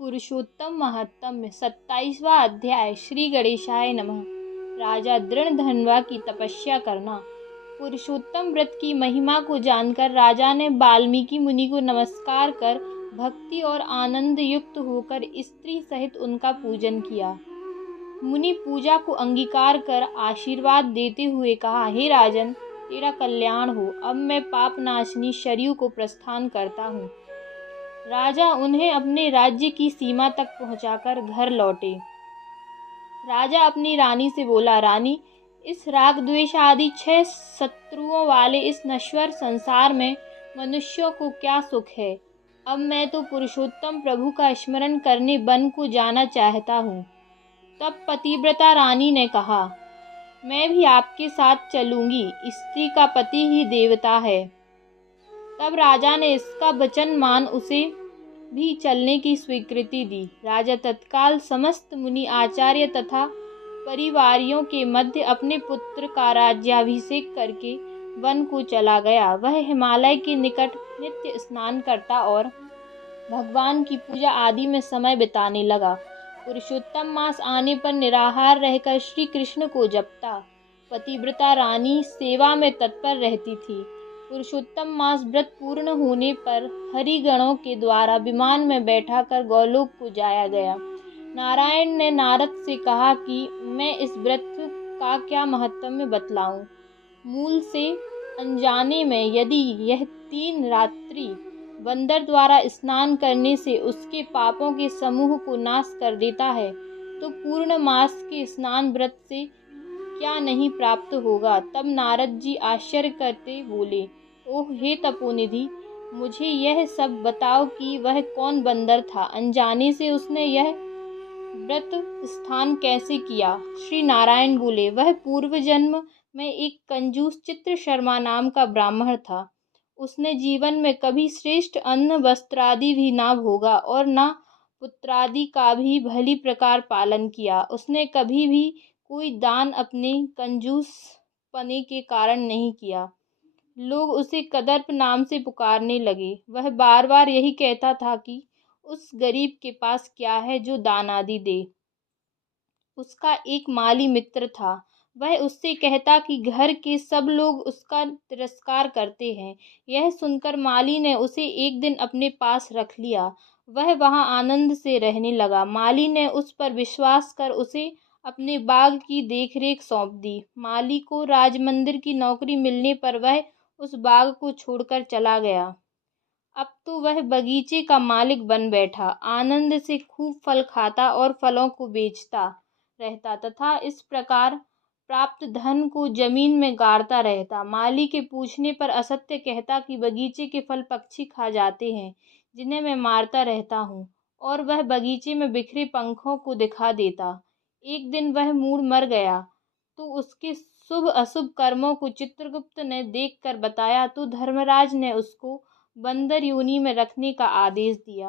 पुरुषोत्तम महात्म्य 27वां अध्याय। श्री गणेशाय नमः। राजा दृढ़धनवा की तपस्या करना। पुरुषोत्तम व्रत की महिमा को जानकर राजा ने वाल्मीकि मुनि को नमस्कार कर भक्ति और आनंद युक्त होकर स्त्री सहित उनका पूजन किया। मुनि पूजा को अंगीकार कर आशीर्वाद देते हुए कहा, हे राजन, तेरा कल्याण हो। अब मैं पाप नाशनी शरयू को प्रस्थान करता हूँ। राजा उन्हें अपने राज्य की सीमा तक पहुंचाकर घर लौटे। राजा अपनी रानी से बोला, रानी, इस राग द्वेष आदि 6 शत्रुओं वाले इस नश्वर संसार में मनुष्यों को क्या सुख है। अब मैं तो पुरुषोत्तम प्रभु का स्मरण करने वन को जाना चाहता हूँ। तब पतिव्रता रानी ने कहा, मैं भी आपके साथ चलूंगी, स्त्री का पति ही देवता है। तब राजा ने इसका वचन मान उसे भी चलने की स्वीकृति दी। राजा तत्काल समस्त मुनि आचार्य तथा परिवारियों के मध्य अपने पुत्र का राज्याभिषेक करके वन को चला गया। वह हिमालय के निकट नित्य स्नान करता और भगवान की पूजा आदि में समय बिताने लगा। पुरुषोत्तम मास आने पर निराहार रहकर श्री कृष्ण को जपता। पतिव्रता रानी सेवा में तत्पर रहती थी। पुरुषोत्तम मास व्रत पूर्ण होने पर हरिगणों के द्वारा विमान में बैठाकर गौलोक को जाया गया। नारायण ने नारद से कहा कि मैं इस व्रत का क्या महत्व बतलाऊं। मूल से अनजाने में यदि यह 3 रात्रि बंदर द्वारा स्नान करने से उसके पापों के समूह को नाश कर देता है, तो पूर्ण मास के स्नान व्रत से क्या नहीं प्राप्त होगा। तब नारद जी आश्चर्य करते बोले, ओह हे तपोनिधि, मुझे यह सब बताओ कि वह कौन बंदर था, अनजाने से उसने यह व्रत स्थान कैसे किया। श्री नारायण बोले, वह पूर्व जन्म में एक कंजूस चित्र शर्मा नाम का ब्राह्मण था। उसने जीवन में कभी श्रेष्ठ अन्न वस्त्रादि भी ना भोगा और ना पुत्रादि का भी भली प्रकार पालन किया। उसने कभी भी कोई दान अपने कंजूस पने के कारण नहीं किया। लोग उसे कदर्प नाम से पुकारने लगे। वह बार बार यही कहता था कि उस गरीब के पास क्या है जो दान आदि दे। उसका एक माली मित्र था। वह उससे कहता कि घर के सब लोग उसका तिरस्कार करते हैं। यह सुनकर माली ने उसे एक दिन अपने पास रख लिया। वह वहाँ आनंद से रहने लगा। माली ने उस पर विश्वास कर उसे अपने बाग की देखरेख सौंप दी। माली को राजमंदिर की नौकरी मिलने पर वह उस बाग को छोड़कर चला गया। अब तो वह बगीचे का मालिक बन बैठा, आनंद से खूब फल खाता और फलों को बेचता रहता तथा इस प्रकार प्राप्त धन को जमीन में गाड़ता रहता। माली के पूछने पर असत्य कहता कि बगीचे के फल पक्षी खा जाते हैं, जिन्हें मैं मारता रहता हूँ, और वह बगीचे में बिखरे पंखों को दिखा देता। एक दिन वह मूढ़ मर गया तो उसके शुभ अशुभ कर्मों को चित्रगुप्त ने देखकर बताया तो धर्मराज ने उसको बंदर योनि में रखने का आदेश दिया।